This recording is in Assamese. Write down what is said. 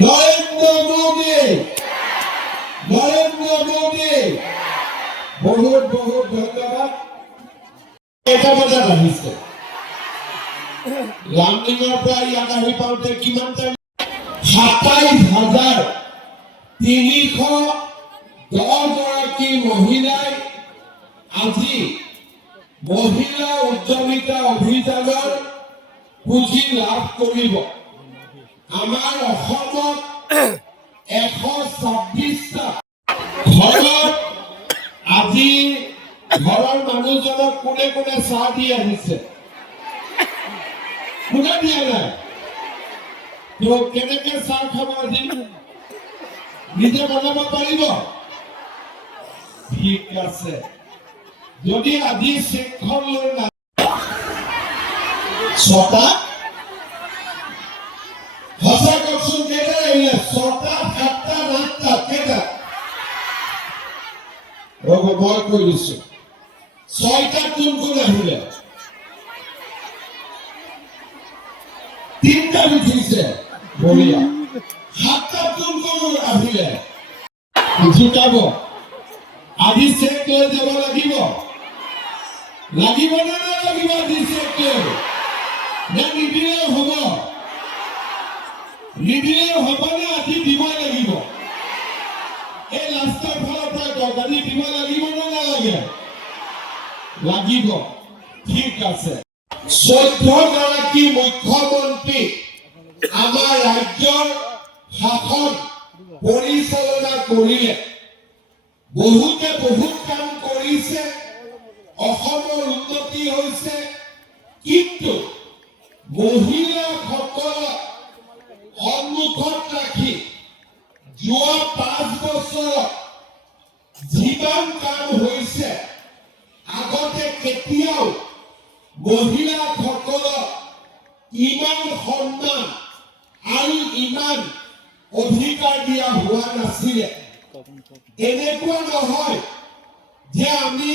নৰেন্দ্ৰ মোদী বহুত বহুত ধন্যবাদ। এটা বজাত আহিছে লামডিঙৰ পৰা ইয়াত আহি পাওঁতে কিমান টাইম ২৭,৩১০ গৰাকী মহিলাই আজি মহিলা উদ্যমিতা অভিযানৰ পুঁজি লাভ কৰিব। আমাৰ অসমত ১২৬টা ঘৰত আজি ঘৰৰ মানুহজনক কোনে কোনে চাহ দি আহিছে, কোনে দিয়া নাই? তো কেনেকে চাহ খাব? আজি নিজে বনাব পাৰিব? ঠিক আছে। যদি আজি চেকখন লৈ না ৬টা সঁচা কওকচোন, কেইটা আহিলে? ৬টা, ৭টা, ৮টা, কেইটা? ৰ'ব মই কৈ দিছো। ৬টা কোন কোন আহিলে? ৩টা উঠিছে, বঢ়িয়া। ৭টা কোন কোন আহিলে? জোকাব। আজি চেক লৈ যাব লাগিব, লাগিব নে নালাগিব? আজি চেক লৈ নে নিদিলেও হ'ব? নিদিলেও হ'ব নে আজি দিবই লাগিব? এই ৰাস্তাৰ ফালৰ পৰা কওক, আজি দিব লাগিব নে নালাগে? লাগিব। ঠিক আছে। ১৪ গৰাকী মুখ্যমন্ত্ৰী আমাৰ ৰাজ্যৰ শাসন পৰিচালনা কৰিলে। বহুতে বহুত কাম কৰিছে, অসমৰ উন্নতি হৈছে, কিন্তু মহিলাসকলক সন্মুখত ৰাখি যোৱা ৫ বছৰত যিমান কাম হৈছে, আগতে কেতিয়াও মহিলাসকলক ইমান সন্মান আৰু ইমান অধিকাৰ দিয়া হোৱা নাছিলে। এনেকুৱা নহয় যে আমি